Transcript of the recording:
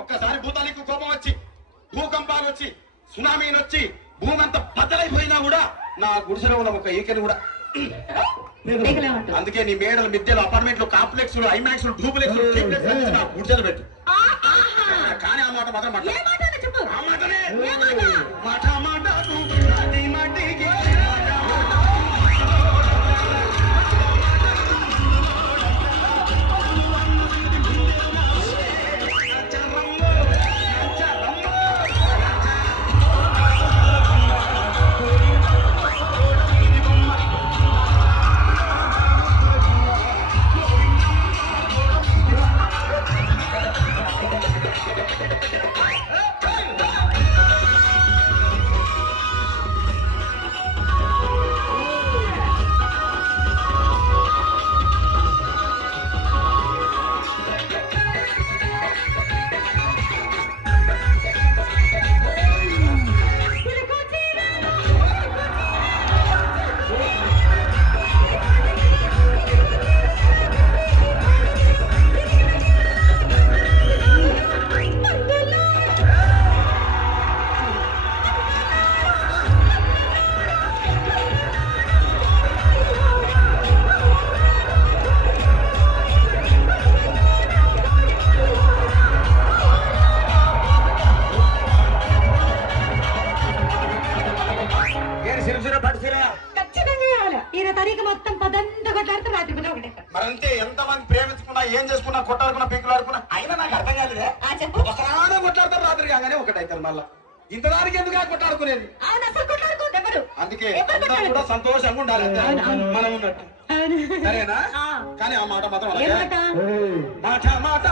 ఒక్కసారి భూతానికి కోపం వచ్చి భూకంపాలు వచ్చి సునామీని వచ్చి భూమి అంతా బద్దలైపోయినా కూడా నా గుడిసెలో ఉన్న ఒక ఈకెని కూడా అందుకే నీ మేడలు మిద్దెలు అపార్ట్మెంట్లు కాంప్లెక్స్ ఐమాక్స్ డూప్లెక్స్ నా గుడిసెలు పెట్టు కానీ ఆ మాట మాత్రం ఆ మాటనే మాట మాట మరంతే ఎంతమంది ప్రేమించుకున్నా ఏం చేసుకున్నా కొట్టాడుకున్నా పీకులాడుకున్నా అయినా నాకు అర్థం కాలేదే ఒకనాడో కొట్లాడతారు రాత్రి కాగానే ఒకటైతారు మళ్ళా ఇంతదానికి ఎందుకు కొట్టాడుకునేది అందుకే అందరూ కూడా సంతోషంగా ఉండాలి మనం ఉన్నట్టు సరేనా కానీ ఆ మాట మాత్రం మాట మాట